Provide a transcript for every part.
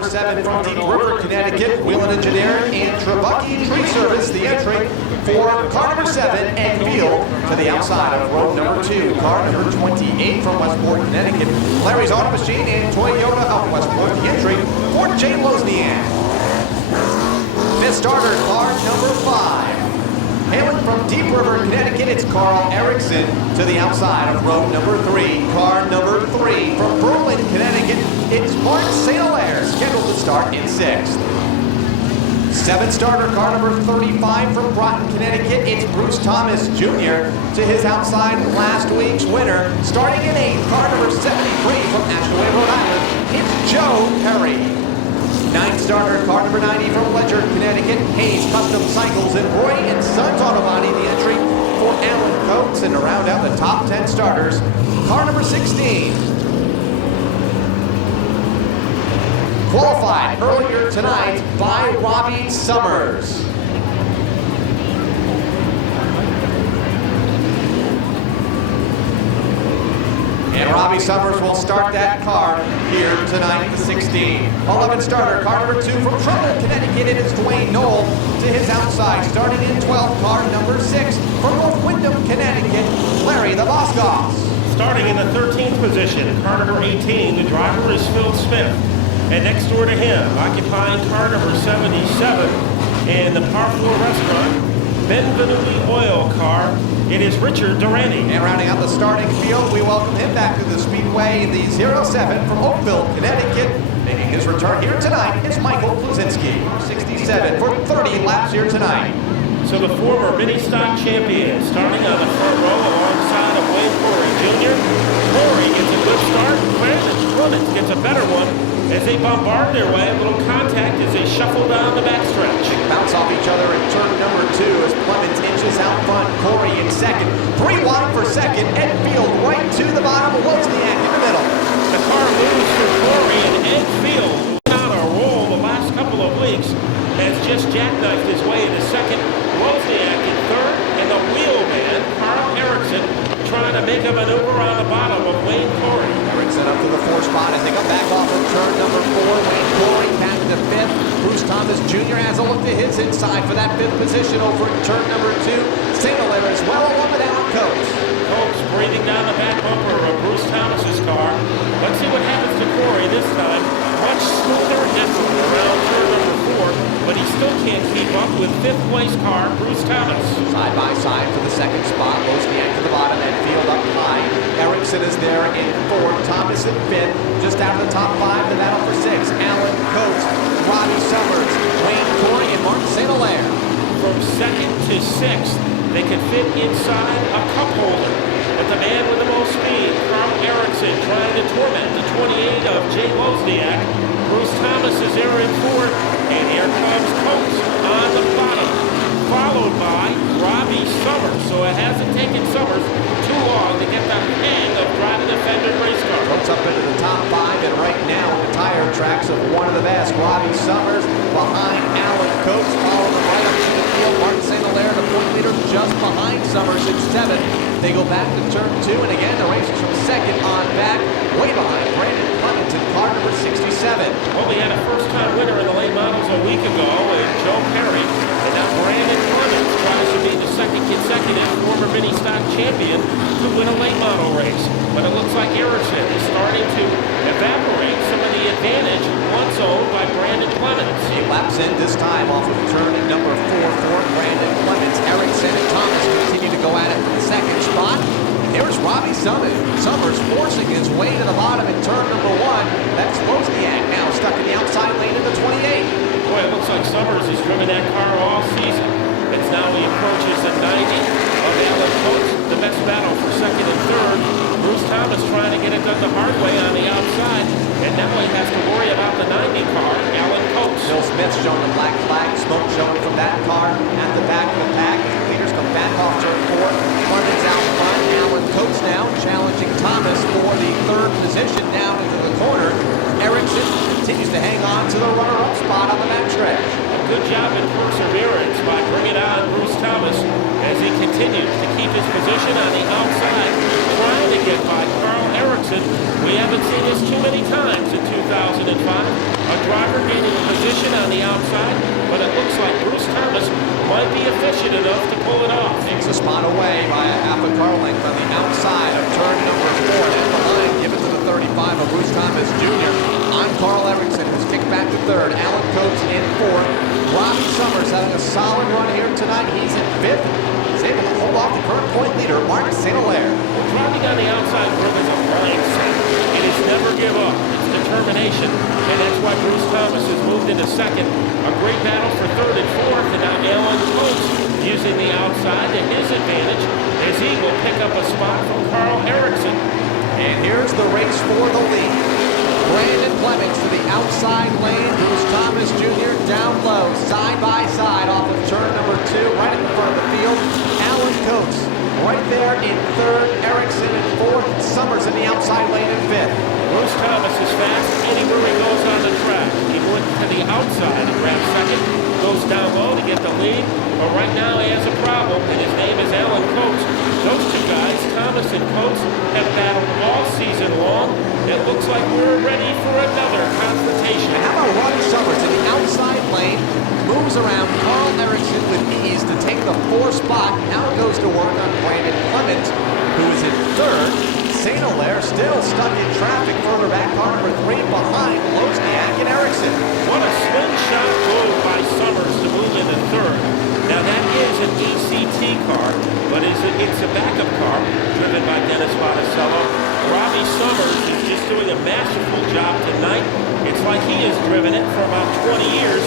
number 7 from Deep River, Connecticut, Wheeling Engineering and Trabucki Tree Service, the entry for car number 7, Enfield, to the outside of row number 2. Car number 28 from Westport, Connecticut, Larry's Auto Machine and Toyota of Westport, the entry for Jay Wozniak. Fifth starter, car number 5. Hailing from Deep River, Connecticut, it's Carl Erickson to the outside of row number 3. Car number 3 from Berlin, Connecticut, it's Martin St. Hilaire, scheduled to start in 6th. Seventh starter, car number 35 from Groton, Connecticut, it's Bruce Thomas Jr. to his outside last week's winner. Starting in 8th, car number 73 from Ashaway, Rhode Island, it's Joe Perry. Ninth starter, car number 90 from Ledger, Connecticut, Hayes Custom Cycles and Roy and Sons Auto Body, the entry for Alan Coates. And to round out the top 10 starters, car number 16. Qualified earlier tonight by Robbie Summers. And Robbie Summers will start that car here tonight, the 16. 11th starter, car number 2 from Trumbull, Connecticut, it is Dwayne Knoll to his outside. Starting in 12th, car number 6 from North Windham, Connecticut, Larry the Boss Goss. Starting in the 13th position, car number 18, the driver is Phil Smith. And next door to him, occupying car number 77 in the Par 4 restaurant, Benvenuti Oil car, it is Richard Durante. And rounding out the starting field, we welcome him back to the Speedway, the 07 from Oakville, Connecticut. Making his return here tonight is Michael Kluzinski, 67 for 30 laps here tonight. So the former mini stock champion, starting on the front row alongside of Wayne Corey Jr. Corey gets a good start. Brandon Clements gets a better one as they bombard their way. A little contact as they shuffle down the backstretch. They bounce off each other in turn number 2 as Clements inches out front. Corey in second. 3 wide for second. Enfield right to the bottom. Wozniak in the middle. The car moves through Corey and Enfield, on a roll the last couple of weeks, has just jackknifed his way into second. Wozniak in third, and the wheelman, Carl Erickson, trying to make a maneuver on the bottom of Wayne Corey. Erickson up to the 4th spot as they come back off of turn number 4. Wayne Corey back to 5th. Bruce Thomas Jr. has a look to his inside for that 5th position over in turn number 2. St. Hilaire as well, along with Alan Coates. Coates breathing down the back bumper of Bruce Thomas's car. Let's see what happens to Corey this time. Much smoother effort around turn number 4, but he still can't keep up with 5th place car, Bruce Thomas. Side by side for the 2nd spot. Wozniak to the bottom, Enfield up high. Erickson is there in 4th, Thomas in 5th. Just out of the top 5, the battle for 6. Alan Coates, Robbie Summers, Wayne Corey, and Martin St. Hilaire. From 2nd to 6th, they could fit inside a cup holder. But the man with the most speed, Carl Erickson, trying to torment the 28 of Jay Wozniak. Bruce Thomas is there in 4th, and here comes Coates on the bottom, followed by Robbie Summers. So it hasn't taken Summers too long to get the hang of driving a Fender race car. Coates up into the top 5, and right now in the tire tracks of one of the best, Robbie Summers behind Alan Coates, following them right up to the field. Martin St. Hilaire, the point leader, just behind Summers in 7th. They go back to turn 2, and again, the race is from 2nd on back, way behind Brandon Clements in car number 67. Well, we had a first-time winner in the late models a week ago with Joe Perry, and now Brandon Clements tries to be the 2nd consecutive former mini stock champion to win a late model race. But it looks like Erickson is starting to evaporate some of the advantage once owned by Brandon Clements. He laps in this time off of turn number 4 for Brandon Clements. Erickson and Thomas continue to go at it for the 2nd spot. Here's Robbie Summers forcing his way to the bottom in turn number 1. That's Wozniak now stuck in the outside lane in the 28. Boy, it looks like Summers has driven that car all season. It's now he approaches the 90 of Alan Coates. The best battle for 2nd and 3rd. Bruce Thomas trying to get it done the hard way on the outside. And now he has to worry about the 90 car, Alan Coates. Phil Smith showing the black flag, smoke showing from that car at the back of the pack. Leaders come back off turn 4. Clements out front. Alan Coates now challenging Thomas for the 3rd position down into the corner. Erickson continues to hang on to the runner-up spot on the backstretch. A good job in perseverance by bringing on Bruce Thomas as he continues to keep his position on the outside, trying to get by Carl Erickson. We haven't seen this too many times in 2005. A driver gaining position on the outside, but it looks like Bruce Thomas might be efficient enough to pull it off. Takes a spot away by a half a car length on the outside of turn number 4. And the line given to the 35 of Bruce Thomas Jr. on Carl Erickson, who's kicked back to third. Alan Coates in fourth. Robbie Summers having a solid run here tonight. He's in fifth. He's able to hold off the current point leader, Mark St. Hilaire. Well, driving on the outside rim is a mindset. It is never give up. It's determination. And that's why Bruce Thomas has moved into second. A great battle for third and fourth. And now Alan Coates using the outside to his advantage as he will pick up a spot from Carl Erickson. And here's the race for the lead. Brandon Clements to the outside lane. Bruce Thomas Jr. down low, side by side off of turn number 2, right in front of the field. Alan Coates right there in third. Erickson in fourth. Summers in the outside lane in fifth. Bruce Thomas is fast anywhere he goes on the track. He went to the outside and grabbed second. Goes down low to get the lead. But right now he has a problem, and his name is Alan Coates. Those two guys, Thomas and Coates, have battled all season long. It looks like we're ready for another confrontation. And how about Robbie Summers in the outside lane? Moves around Carl Erickson with ease to take the 4 spot. Now goes to work on Brandon Clements, who is in third. St. Hilaire still stuck in traffic further back, car number 3 behind Wozniak and Erickson. What a slingshot move by Summers to move into third. Now that is an ECT car, but it's a backup car driven by Dennis Monticello. Robbie Summers is just doing a masterful job tonight. It's like he has driven it for about 20 years,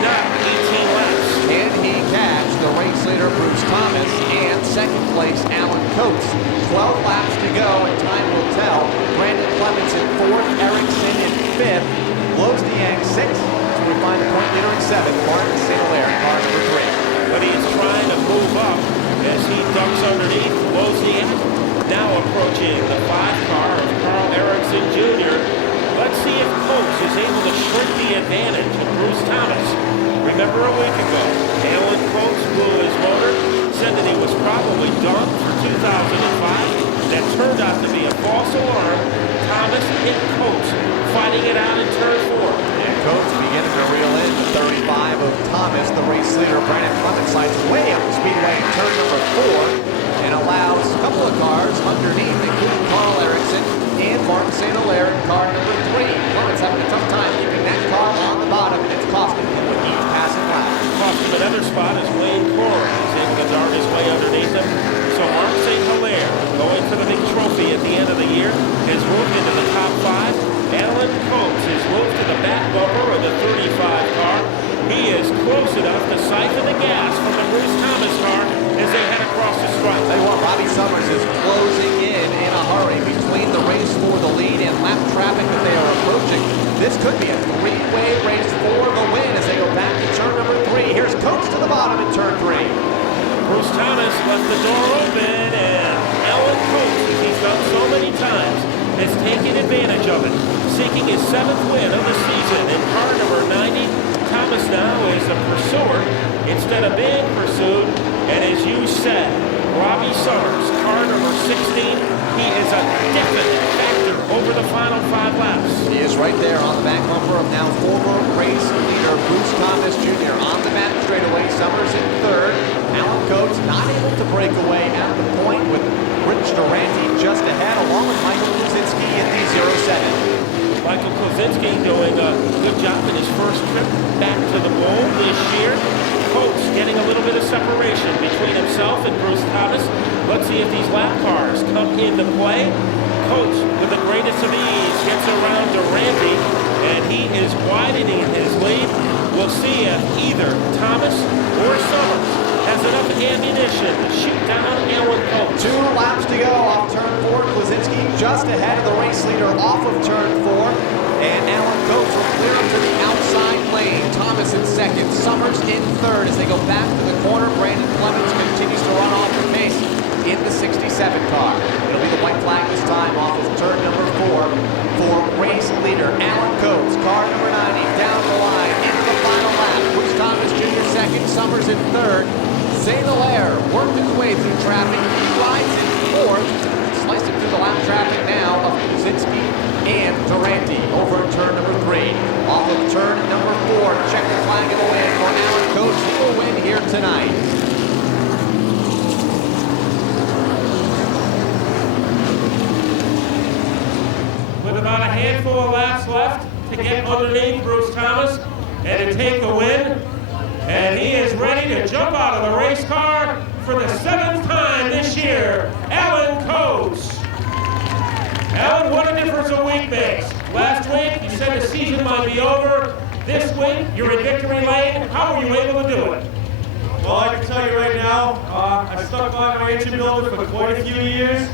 not 18 laps. Can he catch the race leader Bruce Thomas and second place Alan Coates? 12 laps to go and time will tell. Brandon Clements in fourth, Erickson in fifth, Wozniak sixth. So we find the point leader in seventh, Martin St. Hilaire, car number 3. But he is trying to move up as he ducks underneath Wozniak. Now approaching the 5 car of Carl Erickson Jr. Let's see if Coates is able to shrink the advantage of Bruce Thomas. Remember a week ago, Alan Coates blew his motor, said that he was probably done for 2005. That turned out to be a false alarm. Thomas hit Coates, fighting it out in turn 4. And Coates beginning to reel in the 35 of Thomas, the race leader. Brandon Clements slides way up the speedway in turn number 4 and allows a couple of cars underneath, including Carl Erickson and Martin St. Hilaire in car number 3. Clements having a tough time keeping that car on the bottom, and it's costing him with each passing lap. Cost him another spot as Wayne Corr is able to dart his way underneath him. So Mark St. Hilaire, going for the big trophy at the end of the year, has moved into the top 5. Alan Coates has moved to the back bumper of the 35 car. He is close enough to siphon the gas from the Bruce Thomas car as they head across the stripe. Tell you what, Robbie Summers is closing in a hurry between the race for the lead and lap traffic that they are approaching. This could be a 3-way race for the win as they go back to turn number 3. Here's Coates to the bottom in turn 3. Bruce Thomas left the door open, and Alan Coates, as he's done so many times, has taken advantage of it, seeking his 7th win of the season in car number 90. Thomas now is a pursuer instead of being pursued, and as you said, Robbie Summers, car number 16, he is a definite factor over the final 5 laps. He is right there on the back bumper of now former race leader Bruce Thomas Jr. On the back straightaway, Summers in third. Alan Coates not able to break away at the point with Rich Durante just ahead, along with Michael Kuzinski in the 07. Michael Kozinski doing a good job in his first trip back to the bowl this year. Coates getting a little bit of separation between himself and Bruce Thomas. Let's see if these lap cars come into play. Coates, with the greatest of ease, gets around Durante, and he is widening his lead. We'll see if either Thomas or Summers has enough ammunition to shoot down Alan Coates. 2 laps to go off turn 4. Kuzinski just ahead of the race leader off of turn 4. And Alan Coates will clear up to the outside lane. Thomas in second. Summers in third as they go back to the corner. Brandon Clements continues to run off the pace in the 67 car. It'll be the white flag this time off of turn number 4 for race leader Alan Coates. Car number 90 down the line into the final lap. Bruce Thomas Jr. second. Summers in third. St. Hilaire worked his way through traffic. He rides in fourth, sliced it through the lap traffic now of Kuzinski and Durante over turn number 3. off of turn number 4. Check the flag in the win for Alan Coates. He will win here tonight. With about a handful of laps left to get underneath Bruce Thomas and to take the win. And he is ready to jump out of the race car for the 7th time this year, Alan Coates. Alan, what a difference a week makes. Last week, you said the season might be over. This week, you're in victory lane. How were you able to do it? Well, I can tell you right now, I've stuck by my engine builder for quite a few years.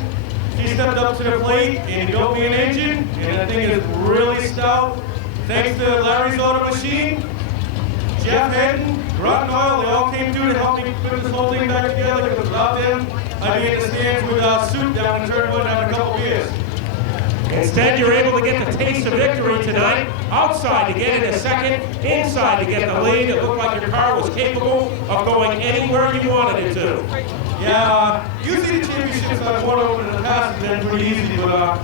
He stepped up to the plate and he built me an engine, and that thing is really stout. Thanks to Larry's Auto Machine, Jeff Hayden, Groton Oil, they all came through to help me put this whole thing back together, because without them, I'd be in the stands with soup down in turn 1 having a couple beers. Instead, you're able to get the taste of victory tonight. Outside to get into second, inside to get the lead. It looked like your car was capable of going anywhere you wanted it to. Yeah, usually the championships I've won over in the past have been pretty easy, but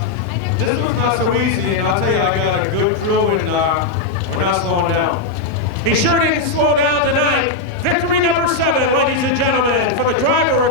this was not so easy, and I'll tell you, I got a good crew, and we're not slowing down. He sure didn't slow down tonight. Victory number 7, ladies and gentlemen, for the driver